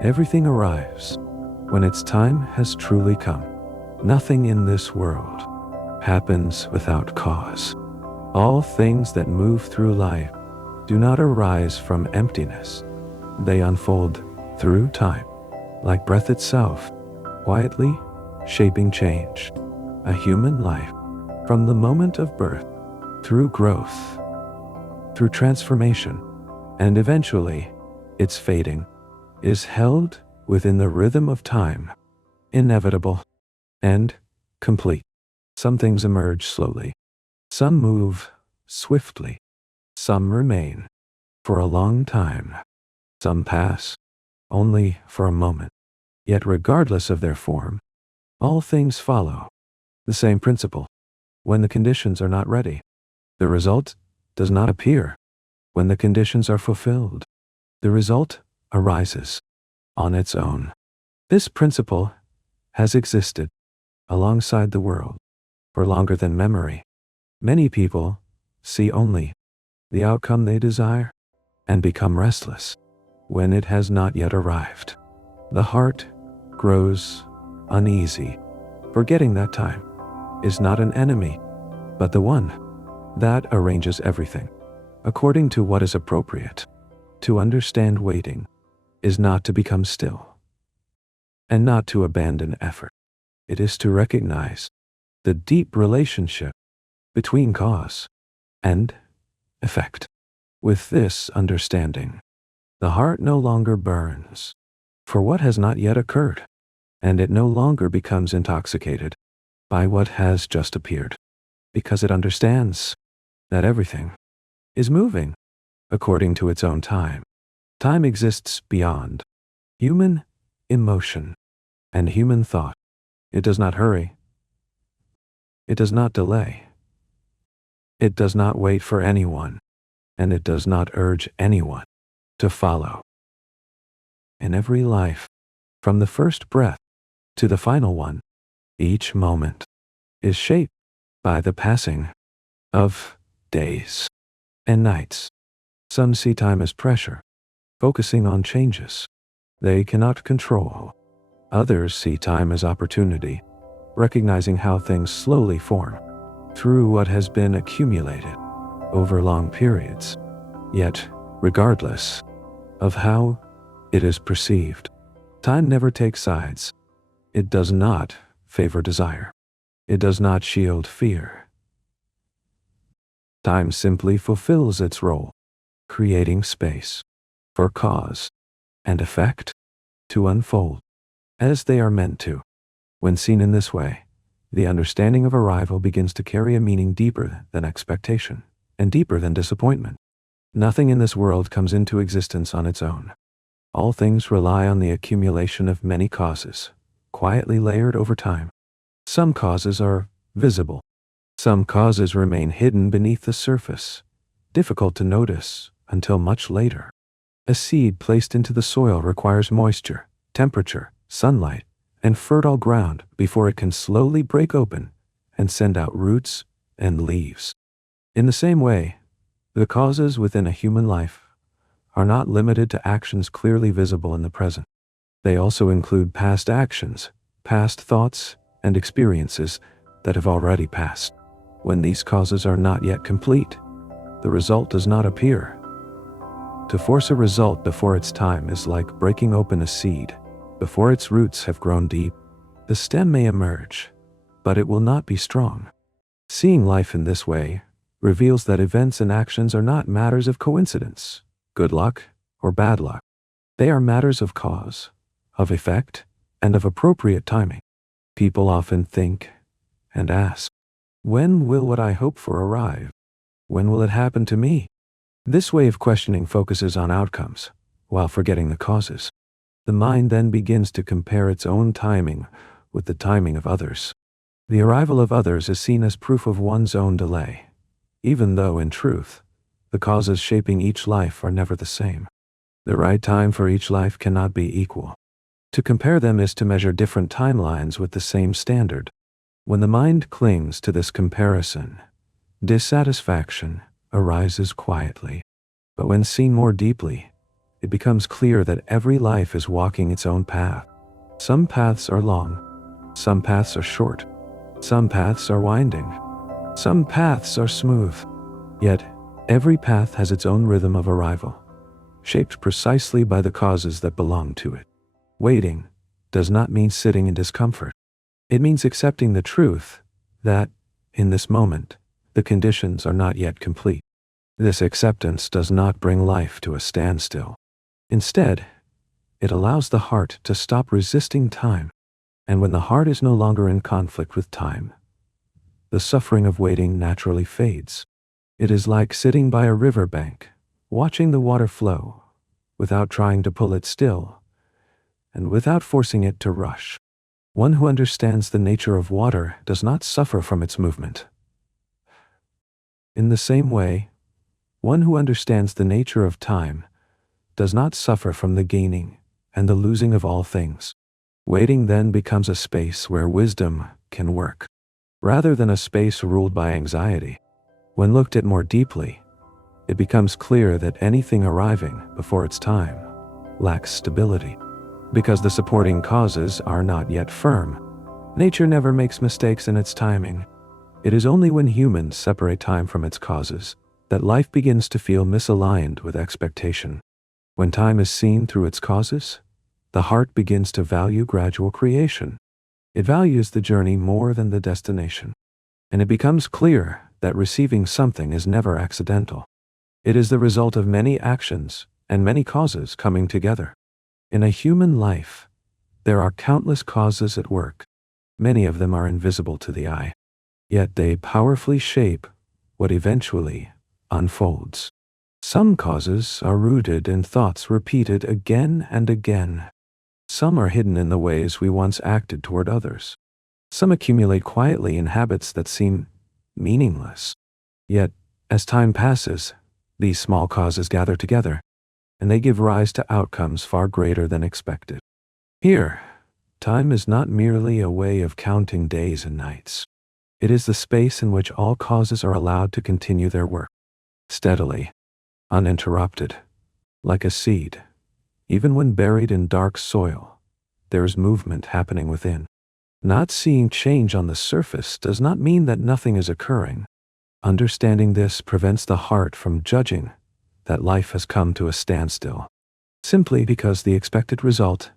Everything arrives when its time has truly come. Nothing in this world happens without cause. All things that move through life do not arise from emptiness. They unfold through time, like breath itself, quietly shaping change. A human life, from the moment of birth, through growth, through transformation, and eventually its fading, is held within the rhythm of time, inevitable and complete. Some things emerge slowly, some move swiftly, some remain for a long time, some pass only for a moment. Yet regardless of their form, all things follow the same principle. When the conditions are not ready, the result does not appear. When the conditions are fulfilled, the result arises on its own. This principle has existed alongside the world for longer than memory. Many people see only the outcome they desire and become restless when it has not yet arrived. The heart grows uneasy, forgetting that time is not an enemy, but the one that arranges everything according to what is appropriate. To understand waiting is not to become still and not to abandon effort. It is to recognize the deep relationship between cause and effect. With this understanding, the heart no longer burns for what has not yet occurred, and it no longer becomes intoxicated by what has just appeared, because it understands that everything is moving according to its own time. Time exists beyond human emotion and human thought. It does not hurry. It does not delay. It does not wait for anyone, and it does not urge anyone to follow. In every life, from the first breath to the final one, each moment is shaped by the passing of days and nights. Some see time as pressure, focusing on changes they cannot control. Others see time as opportunity, recognizing how things slowly form through what has been accumulated over long periods. Yet, regardless of how it is perceived, time never takes sides. It does not favor desire. It does not shield fear. Time simply fulfills its role, creating space for cause and effect to unfold as they are meant to. When seen in this way, the understanding of arrival begins to carry a meaning deeper than expectation and deeper than disappointment. Nothing in this world comes into existence on its own. All things rely on the accumulation of many causes, quietly layered over time. Some causes are visible. Some causes remain hidden beneath the surface, difficult to notice until much later. A seed placed into the soil requires moisture, temperature, sunlight, and fertile ground before it can slowly break open and send out roots and leaves. In the same way, the causes within a human life are not limited to actions clearly visible in the present. They also include past actions, past thoughts, and experiences that have already passed. When these causes are not yet complete, the result does not appear. To force a result before its time is like breaking open a seed. Before its roots have grown deep, the stem may emerge, but it will not be strong. Seeing life in this way reveals that events and actions are not matters of coincidence, good luck, or bad luck. They are matters of cause, of effect, and of appropriate timing. People often think and ask, when will what I hope for arrive? When will it happen to me? This way of questioning focuses on outcomes, while forgetting the causes. The mind then begins to compare its own timing with the timing of others. The arrival of others is seen as proof of one's own delay, even though, in truth, the causes shaping each life are never the same. The right time for each life cannot be equal. To compare them is to measure different timelines with the same standard. When the mind clings to this comparison, dissatisfaction arises quietly. But when seen more deeply, it becomes clear that every life is walking its own path. Some paths are long, some paths are short, some paths are winding, some paths are smooth. Yet, every path has its own rhythm of arrival, shaped precisely by the causes that belong to it. Waiting does not mean sitting in discomfort. It means accepting the truth that, in this moment, the conditions are not yet complete. This acceptance does not bring life to a standstill. Instead, it allows the heart to stop resisting time. And when the heart is no longer in conflict with time, the suffering of waiting naturally fades. It is like sitting by a riverbank, watching the water flow, without trying to pull it still, and without forcing it to rush. One who understands the nature of water does not suffer from its movement. In the same way, one who understands the nature of time does not suffer from the gaining and the losing of all things. Waiting then becomes a space where wisdom can work, rather than a space ruled by anxiety. When looked at more deeply, it becomes clear that anything arriving before its time lacks stability, because the supporting causes are not yet firm. Nature never makes mistakes in its timing. It is only when humans separate time from its causes that life begins to feel misaligned with expectation. When time is seen through its causes, the heart begins to value gradual creation. It values the journey more than the destination. And it becomes clear that receiving something is never accidental. It is the result of many actions and many causes coming together. In a human life, there are countless causes at work. Many of them are invisible to the eye, yet they powerfully shape what eventually unfolds. Some causes are rooted in thoughts repeated again and again. Some are hidden in the ways we once acted toward others. Some accumulate quietly in habits that seem meaningless. Yet, as time passes, these small causes gather together, and they give rise to outcomes far greater than expected. Here, time is not merely a way of counting days and nights. It is the space in which all causes are allowed to continue their work, steadily, uninterrupted, like a seed. Even when buried in dark soil, there is movement happening within. Not seeing change on the surface does not mean that nothing is occurring. Understanding this prevents the heart from judging that life has come to a standstill, simply because the expected result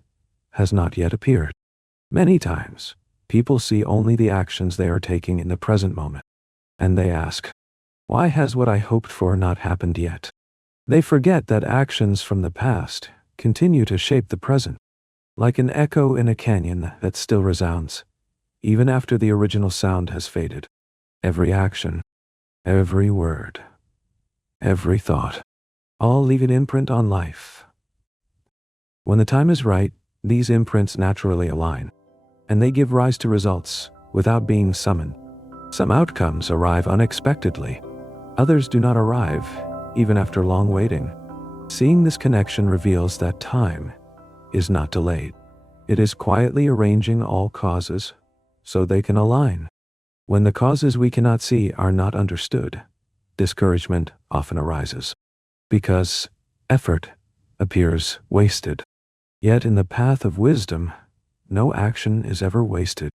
has not yet appeared. Many times, people see only the actions they are taking in the present moment, and they ask, "Why has what I hoped for not happened yet?" They forget that actions from the past continue to shape the present, like an echo in a canyon that still resounds, even after the original sound has faded. Every action, every word, every thought, all leave an imprint on life. When the time is right, these imprints naturally align, and they give rise to results without being summoned. Some outcomes arrive unexpectedly. Others do not arrive, even after long waiting. Seeing this connection reveals that time is not delayed. It is quietly arranging all causes so they can align. When the causes we cannot see are not understood, discouragement often arises, because effort appears wasted. Yet in the path of wisdom, no action is ever wasted.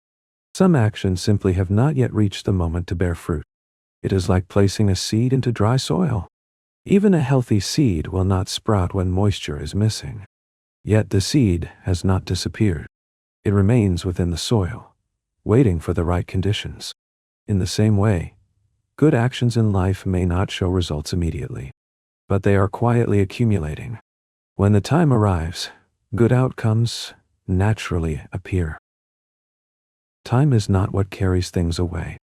Some actions simply have not yet reached the moment to bear fruit. It is like placing a seed into dry soil. Even a healthy seed will not sprout when moisture is missing. Yet the seed has not disappeared. It remains within the soil, waiting for the right conditions. In the same way, good actions in life may not show results immediately, but they are quietly accumulating. When the time arrives, good outcomes naturally appear. Time is not what carries things away.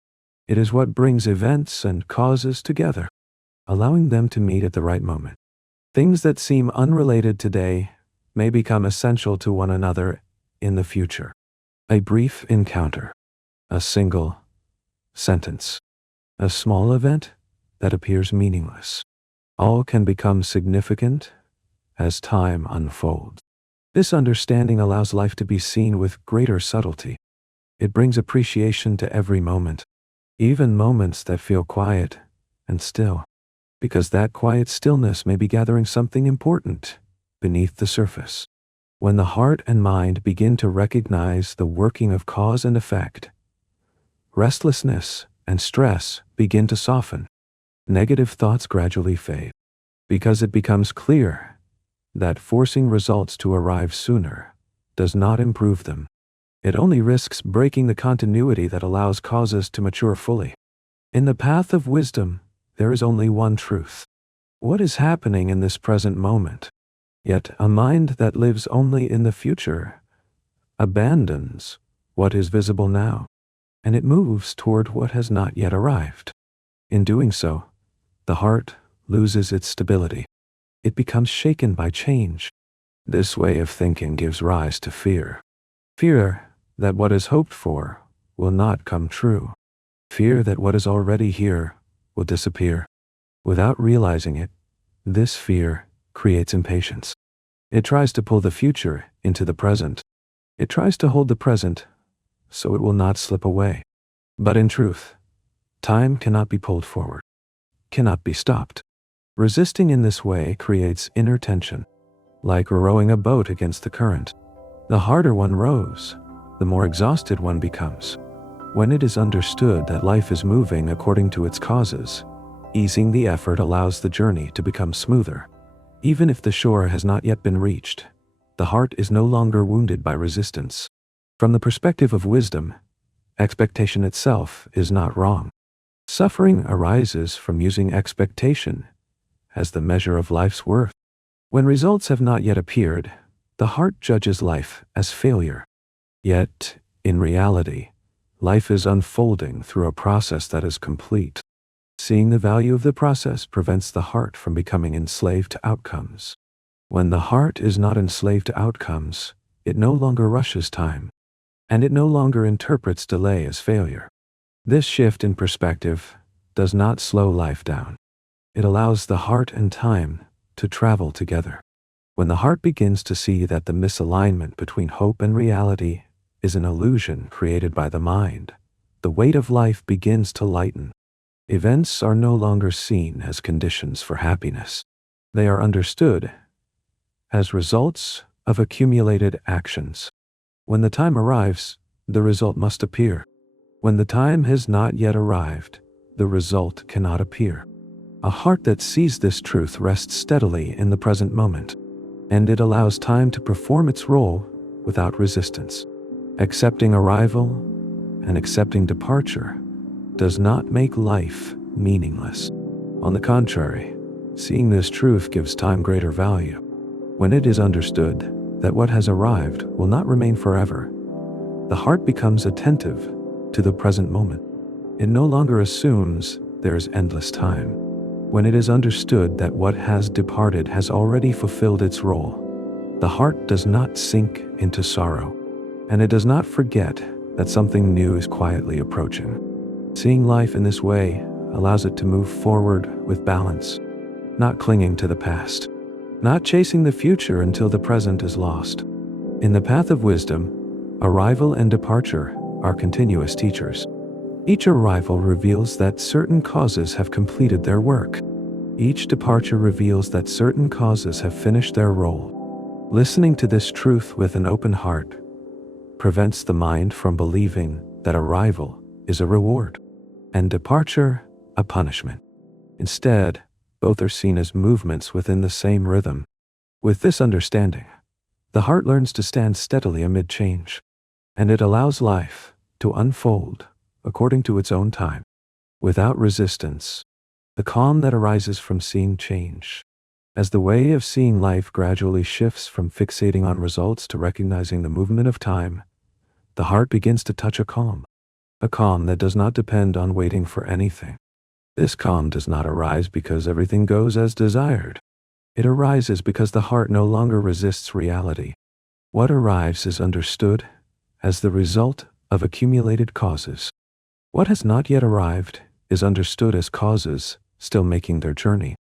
It is what brings events and causes together, allowing them to meet at the right moment. Things that seem unrelated today may become essential to one another in the future. A brief encounter, a single sentence, a small event that appears meaningless, all can become significant as time unfolds. This understanding allows life to be seen with greater subtlety. It brings appreciation to every moment, even moments that feel quiet and still, because that quiet stillness may be gathering something important beneath the surface. When the heart and mind begin to recognize the working of cause and effect, restlessness and stress begin to soften. Negative thoughts gradually fade, because it becomes clear that forcing results to arrive sooner does not improve them. It only risks breaking the continuity that allows causes to mature fully. In the path of wisdom, there is only one truth: what is happening in this present moment. Yet a mind that lives only in the future abandons what is visible now, and it moves toward what has not yet arrived. In doing so, the heart loses its stability. It becomes shaken by change. This way of thinking gives rise to fear. Fear that what is hoped for will not come true. Fear that what is already here will disappear. Without realizing it, this fear creates impatience. It tries to pull the future into the present. It tries to hold the present so it will not slip away. But in truth, time cannot be pulled forward, cannot be stopped. Resisting in this way creates inner tension, like rowing a boat against the current. The harder one rows, the more exhausted one becomes. When it is understood that life is moving according to its causes, easing the effort allows the journey to become smoother. Even if the shore has not yet been reached, the heart is no longer wounded by resistance. From the perspective of wisdom, expectation itself is not wrong. Suffering arises from using expectation as the measure of life's worth. When results have not yet appeared, the heart judges life as failure. Yet, in reality, life is unfolding through a process that is complete. Seeing the value of the process prevents the heart from becoming enslaved to outcomes. When the heart is not enslaved to outcomes, it no longer rushes time, and it no longer interprets delay as failure. This shift in perspective does not slow life down. It allows the heart and time to travel together. When the heart begins to see that the misalignment between hope and reality is an illusion created by the mind, the weight of life begins to lighten. Events are no longer seen as conditions for happiness. They are understood as results of accumulated actions. When the time arrives, the result must appear. When the time has not yet arrived, the result cannot appear. A heart that sees this truth rests steadily in the present moment, and it allows time to perform its role without resistance. Accepting arrival and accepting departure does not make life meaningless. On the contrary, seeing this truth gives time greater value. When it is understood that what has arrived will not remain forever, the heart becomes attentive to the present moment. It no longer assumes there is endless time. When it is understood that what has departed has already fulfilled its role, the heart does not sink into sorrow, and it does not forget that something new is quietly approaching. Seeing life in this way allows it to move forward with balance, not clinging to the past, not chasing the future until the present is lost. In the path of wisdom, arrival and departure are continuous teachers. Each arrival reveals that certain causes have completed their work. Each departure reveals that certain causes have finished their role. Listening to this truth with an open heart prevents the mind from believing that arrival is a reward and departure a punishment. Instead, both are seen as movements within the same rhythm. With this understanding, the heart learns to stand steadily amid change, and it allows life to unfold according to its own time, without resistance. The calm that arises from seeing change. As the way of seeing life gradually shifts from fixating on results to recognizing the movement of time, the heart begins to touch a calm that does not depend on waiting for anything. This calm does not arise because everything goes as desired. It arises because the heart no longer resists reality. What arrives is understood as the result of accumulated causes. What has not yet arrived is understood as causes still making their journey.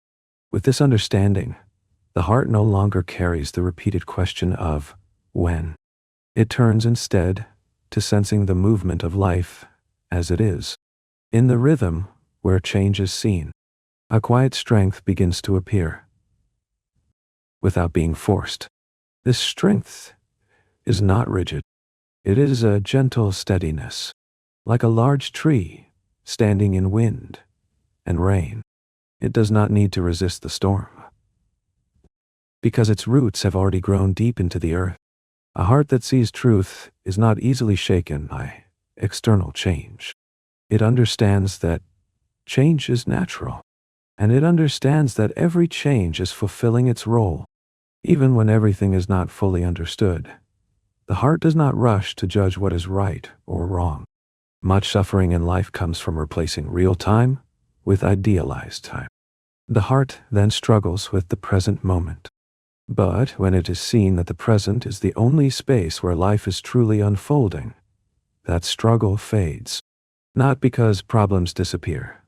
With this understanding, the heart no longer carries the repeated question of when. It turns instead to sensing the movement of life as it is. In the rhythm where change is seen, a quiet strength begins to appear. without being forced. This strength is not rigid. It is a gentle steadiness, like a large tree standing in wind and rain. It does not need to resist the storm, because its roots have already grown deep into the earth. A heart that sees truth is not easily shaken by external change. It understands that change is natural, and it understands that every change is fulfilling its role, even when everything is not fully understood. The heart does not rush to judge what is right or wrong. Much suffering in life comes from replacing real time with idealized time. The heart then struggles with the present moment. But when it is seen that the present is the only space where life is truly unfolding, that struggle fades, not because problems disappear,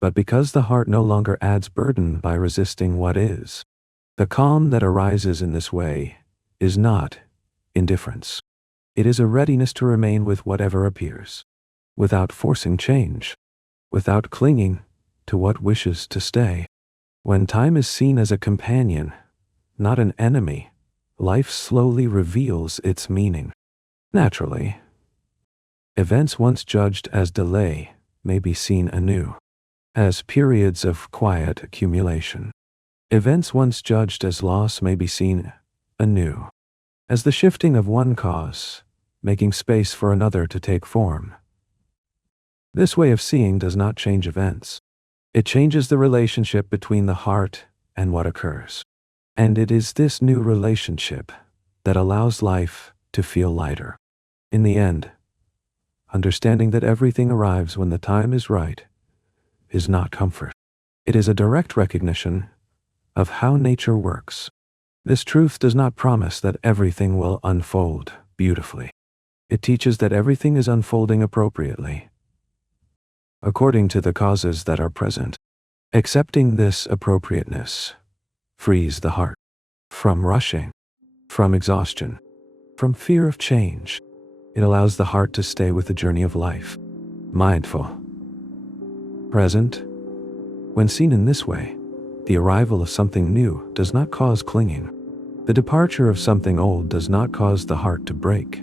but because the heart no longer adds burden by resisting what is. The calm that arises in this way is not indifference. It is a readiness to remain with whatever appears, without forcing change, without clinging to what wishes to stay. When time is seen as a companion, not an enemy, life slowly reveals its meaning. Naturally, events once judged as delay may be seen anew, as periods of quiet accumulation. Events once judged as loss may be seen anew, as the shifting of one cause, making space for another to take form. This way of seeing does not change events. It changes the relationship between the heart and what occurs. And it is this new relationship that allows life to feel lighter. In the end, understanding that everything arrives when the time is right is not comfort. It is a direct recognition of how nature works. This truth does not promise that everything will unfold beautifully. It teaches that everything is unfolding appropriately, according to the causes that are present. Accepting this appropriateness frees the heart from rushing, from exhaustion, from fear of change. It allows the heart to stay with the journey of life, mindful, present. When seen in this way, the arrival of something new does not cause clinging. The departure of something old does not cause the heart to break.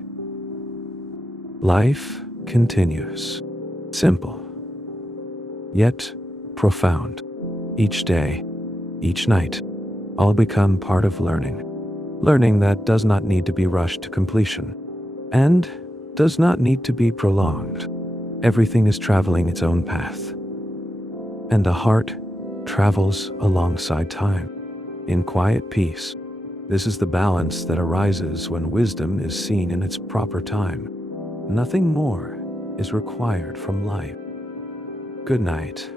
Life continues, simple, yet profound. Each day, each night, all become part of learning. Learning that does not need to be rushed to completion, and does not need to be prolonged. Everything is traveling its own path, and the heart travels alongside time, in quiet peace. This is the balance that arises when wisdom is seen in its proper time. Nothing more is required from life. Good night.